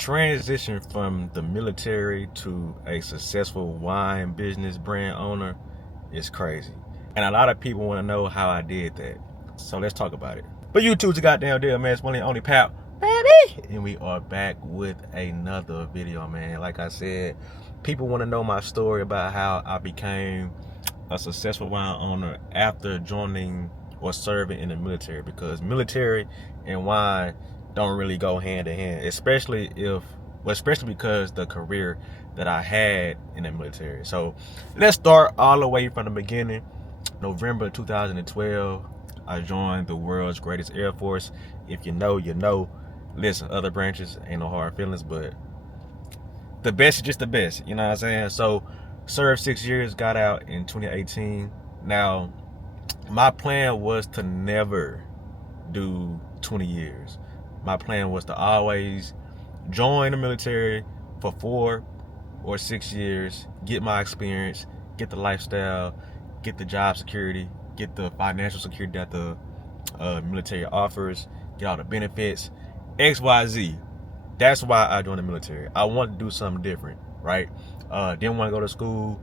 transition from the military to a successful wine business brand owner is crazy. And a lot of people want to know how I did that. So let's talk about it. But YouTube's a goddamn deal, man. It's one and only Pappy. And we are back with another video, man. Like I said, people want to know my story about how I became a successful wine owner after joining or serving in the military, because military and wine don't really go hand in hand, especially because the career that I had in the military. So let's start all the way from the beginning. November 2012, I joined the world's greatest Air Force. If you know, you know. Listen, other branches, ain't no hard feelings, but the best is just the best, you know what I'm saying? So served 6 years, got out in 2018. Now, my plan was to never do 20 years. My plan was to always join the military for 4 or 6 years, get my experience, get the lifestyle, get the job security, get the financial security that the military offers, get all the benefits, XYZ. That's why I joined the military. I wanted to do something different, right? Didn't want to go to school.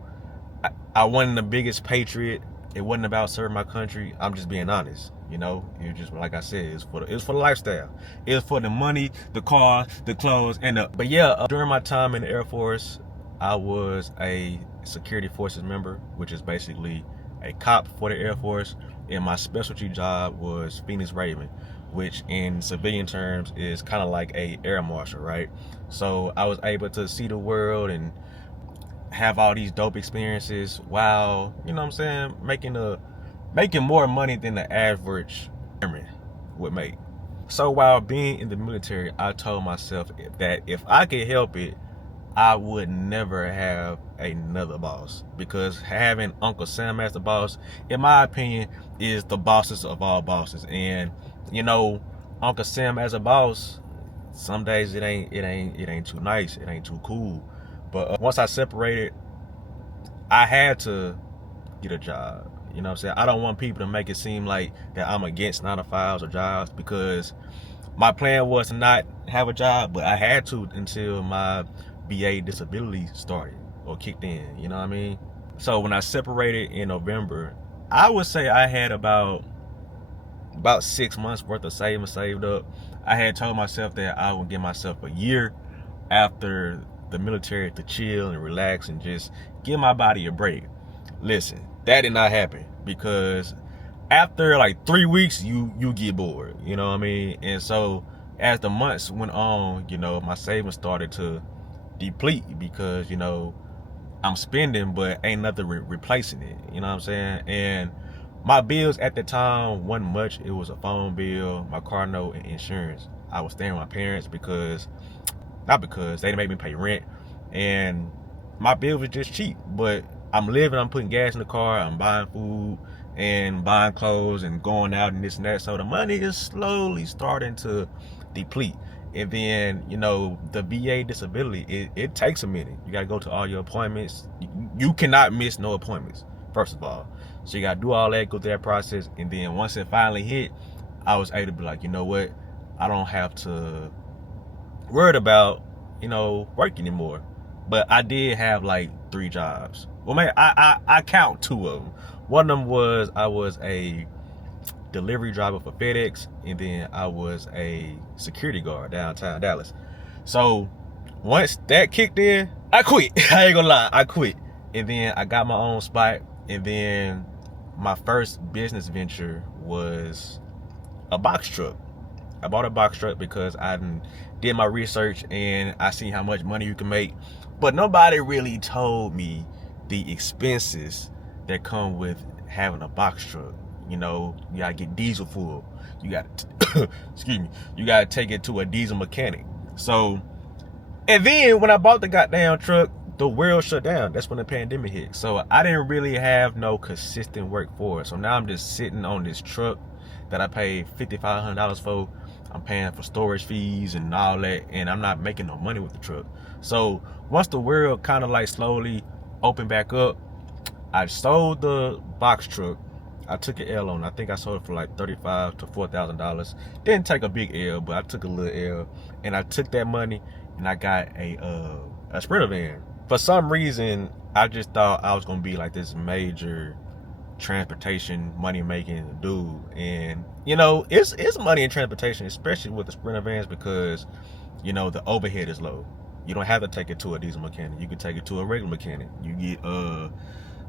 I wasn't the biggest patriot. It wasn't about serving my country. I'm just being honest, you know. It was just, like I said, it's for the lifestyle. It's for the money, the car, the clothes, and the. But yeah, during my time in the Air Force, I was a security forces member, which is basically a cop for the Air Force, and my specialty job was Phoenix Raven, which in civilian terms is kind of like a air marshal, right? So I was able to see the world and have all these dope experiences while, you know what I'm saying, making more money than the average airman would make. So while being in the military, I told myself that if I could help it, I would never have another boss, because having Uncle Sam as the boss, in my opinion, is the bossest of all bosses. And you know, Uncle Sam as a boss, some days it ain't too nice, it ain't too cool. But once I separated, I had to get a job. You know what I'm saying? I don't want people to make it seem like that I'm against 9-to-5s or jobs, because my plan was to not have a job, but I had to until my VA disability started or kicked in, you know what I mean? So when I separated in November, I would say I had about 6 months worth of savings saved up. I had told myself that I would give myself a year after the military to chill and relax and just give my body a break. Listen, that did not happen, because after like 3 weeks, you get bored, you know what I mean? And so as the months went on, you know, my savings started to deplete, because, you know, I'm spending, but ain't nothing replacing it, you know what I'm saying? And my bills at the time wasn't much. It was a phone bill, my car note, and insurance. I was staying with my parents not because they didn't make me pay rent, and my bill was just cheap. But I'm putting gas in the car, I'm buying food and buying clothes and going out and this and that. So the money is slowly starting to deplete. And then, you know, the VA disability, it takes a minute. You got to go to all your appointments. You cannot miss no appointments, first of all. So you got to do all that, go through that process. And then once it finally hit, I was able to be like, you know what? I don't have to worry about, you know, work anymore. But I did have like 3 jobs. Well, man, I count 2 of them. One of them was I was a delivery driver for FedEx, and then I was a security guard downtown Dallas. So once that kicked in, I quit. I ain't gonna lie, I quit. And then I got my own spot. And then my first business venture was a box truck. I bought a box truck because I did my research and I seen how much money you can make. But nobody really told me the expenses that come with having a box truck. You know, you gotta get diesel fuel. You gotta, excuse me, you gotta take it to a diesel mechanic. So, and then when I bought the goddamn truck, the world shut down. That's when the pandemic hit. So I didn't really have no consistent work for it. So now I'm just sitting on this truck that I paid $5,500 for. I'm paying for storage fees and all that, and I'm not making no money with the truck. So once the world kind of like slowly opened back up, I sold the box truck. I took an L on it. I think I sold it for like $35,000 to $4,000. Didn't take a big L, but I took a little L. And I took that money and I got a Sprinter van. For some reason, I just thought I was gonna be like this major transportation money making dude, and it's money in transportation, especially with the Sprinter vans, because the overhead is low. You don't have to take it to a diesel mechanic. You can take it to a regular mechanic. You get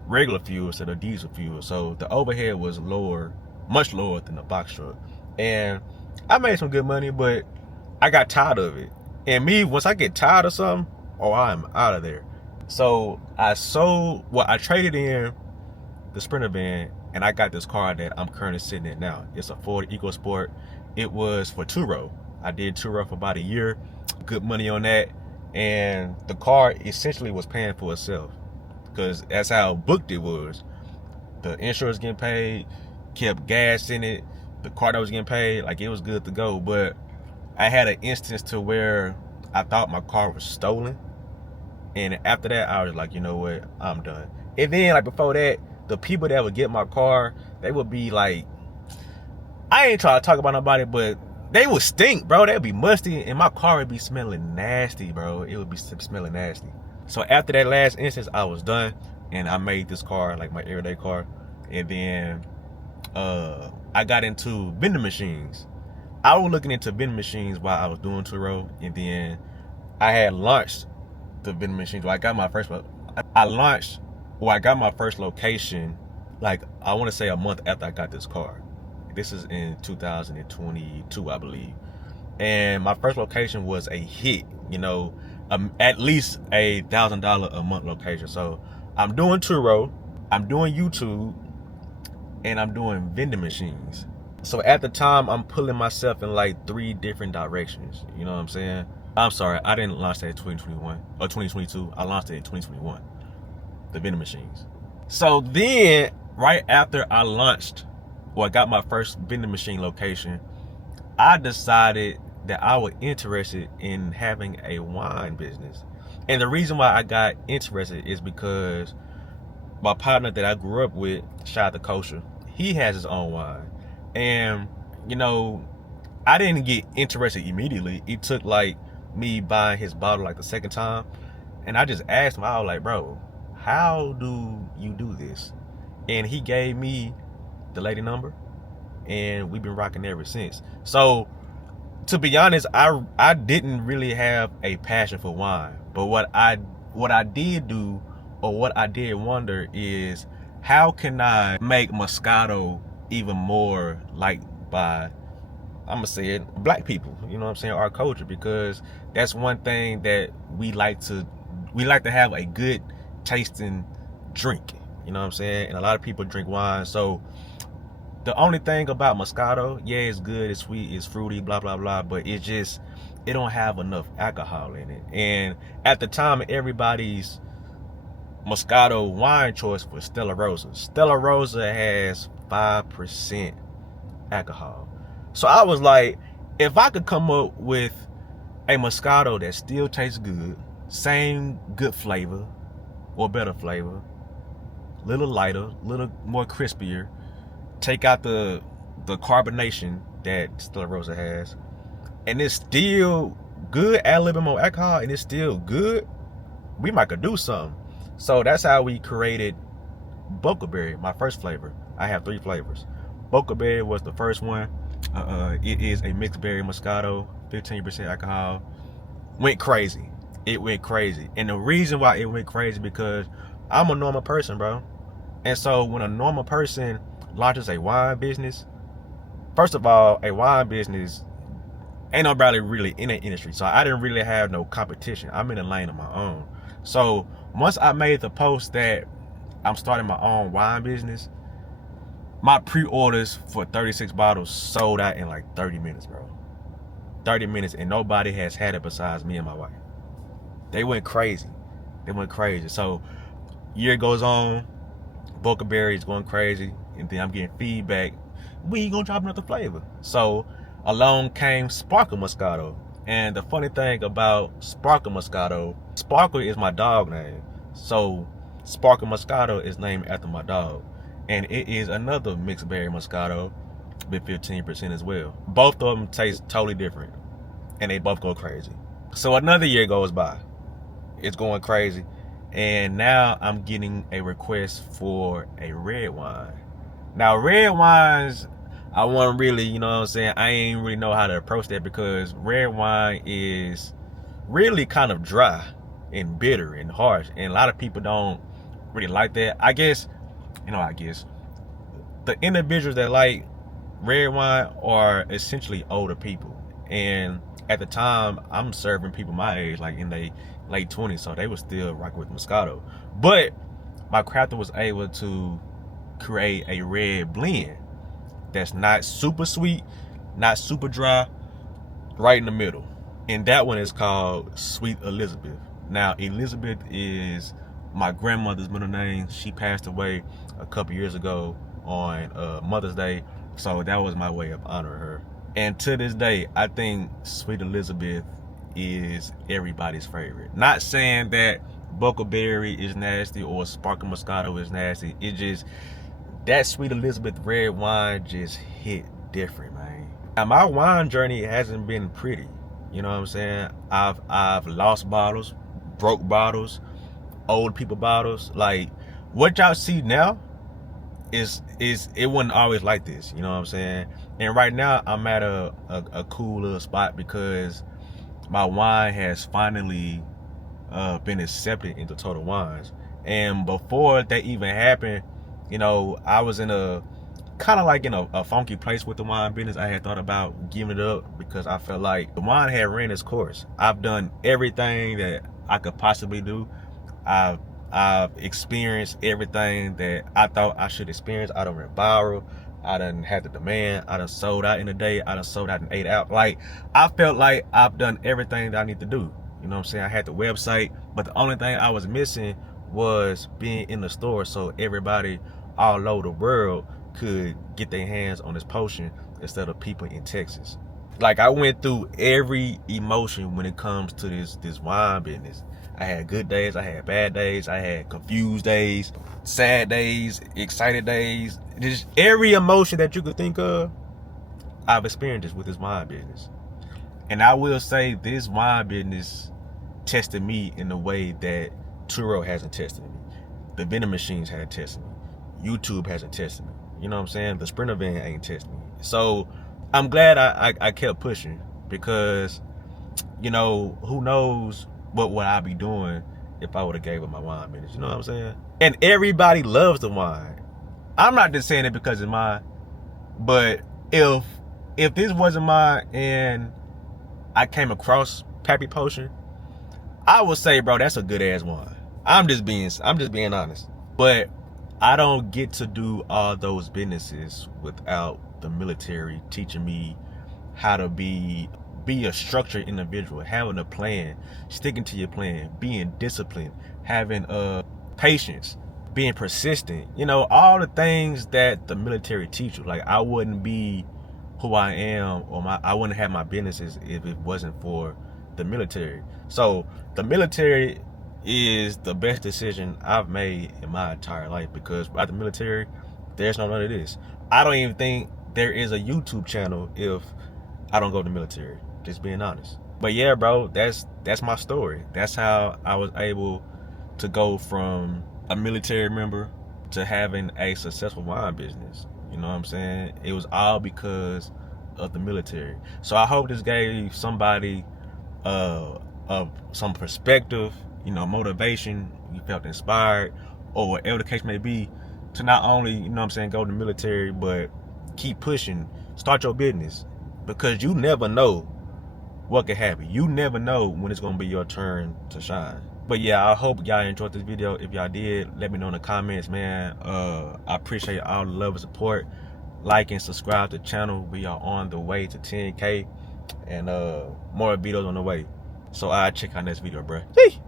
regular fuel instead of diesel fuel. So the overhead was lower, much lower than the box truck. And I made some good money, but I got tired of it. And once I get tired of something, I'm out of there. So I traded in the Sprinter van, and I got this car that I'm currently sitting in now. It's a Ford EcoSport. It was for two-row. I did two-row for about a year. Good money on that. And the car essentially was paying for itself, because that's how booked it was. The insurance getting paid, kept gas in it, the car that was getting paid, like it was good to go. But I had an instance to where I thought my car was stolen, and after that I was like, you know what, I'm done. And then like before that, the people that would get my car, they would be like, I ain't trying to talk about nobody, but they would stink, bro. They would be musty, and my car would be smelling nasty, bro. It would be smelling nasty. So after that last instance, I was done, and I made this car like my everyday car. And then I got into vending machines. I was looking into vending machines while I was doing two-row, and then I had launched the vending machines. I got my first location, like I want to say a month after I got this car. This is in 2022, I believe. And my first location was a hit, at least $1,000 a month location. So I'm doing two-row, I'm doing YouTube, and I'm doing vending machines. So at the time, I'm pulling myself in like 3 different directions. You know what I'm saying? I'm sorry, I didn't launch that in 2021 or 2022. I launched it in 2021, the vending machines. So then, right after I launched, I got my first vending machine location, I decided that I was interested in having a wine business. And the reason why I got interested is because my partner that I grew up with, shout out to Kosher, he has his own wine. And, I didn't get interested immediately. It took like me buying his bottle like the second time. And I just asked him, I was like, bro, how do you do this? And he gave me the lady number, and we've been rocking ever since. So to be honest, I didn't really have a passion for wine, but what I did do, or what I did wonder, is how can I make Moscato even more liked by, I'm gonna say it, black people, our culture, because that's one thing that we like to have a good tasting drink, and a lot of people drink wine. So the only thing about Moscato, yeah, it's good, it's sweet, it's fruity, blah blah blah, but it don't have enough alcohol in it. And at the time, everybody's Moscato wine choice was Stella Rosa. Stella Rosa has 5% alcohol. So I was like, if I could come up with a Moscato that still tastes good, same good flavor or better flavor, little lighter, little more crispier, take out the carbonation that Stella Rosa has, and it's still good, add a little bit more alcohol, and it's still good, we might could do something. So that's how we created Bocaberry, my first flavor. I have 3 flavors. Bocaberry was the first one. It is a mixed berry Moscato, 15% alcohol. Went crazy. It went crazy. And the reason why it went crazy, because I'm a normal person, bro. And so when a normal person launches a wine business, first of all, a wine business, ain't nobody really in the industry. So I didn't really have no competition. I'm in a lane of my own. So once I made the post that I'm starting my own wine business, my pre-orders for 36 bottles sold out in like 30 minutes, bro. 30 minutes, and nobody has had it besides me and my wife. They went crazy. They went crazy. So year goes on, Bocaberry is going crazy, and then I'm getting feedback, we ain't gonna drop another flavor. So along came Sparkle Moscato. And the funny thing about Sparkle Moscato, Sparkle is my dog name. So Sparkle Moscato is named after my dog. And it is another mixed berry Moscato with 15% as well. Both of them taste totally different, and they both go crazy. So another year goes by. It's going crazy. And now I'm getting a request for a red wine. Now, red wines, I wasn't really, you know what I'm saying? I ain't really know how to approach that because red wine is really kind of dry and bitter and harsh. And a lot of people don't really like that. I guess the individuals that like red wine are essentially older people. And at the time, I'm serving people my age, like in their late 20s, so they were still rocking with Moscato. But my crafter was able to create a red blend that's not super sweet, not super dry, right in the middle. And that one is called Sweet Elizabeth. Now, Elizabeth is my grandmother's middle name. She passed away a couple years ago on Mother's Day, so that was my way of honoring her. And to this day, I think Sweet Elizabeth is everybody's favorite. Not saying that Buckleberry is nasty or Sparkling Moscato is nasty. It just, that Sweet Elizabeth red wine just hit different, man. Now, my wine journey hasn't been pretty. You know what I'm saying? I've lost bottles, broke bottles, old people bottles. Like, what y'all see now is it wasn't always like this. You know what I'm saying? And right now I'm at a cool little spot because my wine has finally been accepted into Total Wines. And before that even happened, you know, I was in a kind of like in a funky place with the wine business. I had thought about giving it up because I felt like the wine had ran its course. I've done everything that I could possibly do. I've experienced everything that I thought I should experience. I done went viral. I done had the demand. I done sold out in a day. I done sold out in 8 hours. Like, I felt like I've done everything that I need to do. You know what I'm saying? I had the website, but the only thing I was missing was being in the store so everybody all over the world could get their hands on this potion instead of people in Texas. Like, I went through every emotion when it comes to this wine business. I had good days, I had bad days, I had confused days, sad days, excited days. Just every emotion that you could think of, I've experienced this with this wine business. And I will say this wine business tested me in a way that Turo hasn't tested me. The vending machines haven't tested me. YouTube hasn't tested me. You know what I'm saying? The Sprinter van ain't tested me. So I'm glad I kept pushing because, you know, who knows what would I be doing if I would have gave up my wine business. You know what I'm saying? And everybody loves the wine. I'm not just saying it because it's mine, but if this wasn't mine and I came across Pappy Potion, I would say, bro, that's a good ass wine. I'm just being honest. But I don't get to do all those businesses without the military teaching me how to be a structured individual, having a plan, sticking to your plan, being disciplined, having patience, being persistent. You know, all the things that the military teach you. Like, I wouldn't be who I am, or I wouldn't have my businesses if it wasn't for the military. So the military is the best decision I've made in my entire life, because without the military, there's none of this. I don't even think there is a YouTube channel if I don't go to the military, just being honest. But yeah, bro, that's my story. That's how I was able to go from a military member to having a successful wine business. You know what I'm saying? It was all because of the military. So I hope this gave somebody of some perspective, you know, motivation, you felt inspired, or whatever the case may be, to not only, you know what I'm saying, go to the military, but keep pushing, start your business, because you never know what could happen. You never know when it's gonna be your turn to shine. But yeah, I hope y'all enjoyed this video. If y'all did, let me know in the comments, man. I appreciate all the love and support. Like and subscribe to the channel. We are on the way to 10K, and more videos on the way. So I'll check out next video, bruh. See?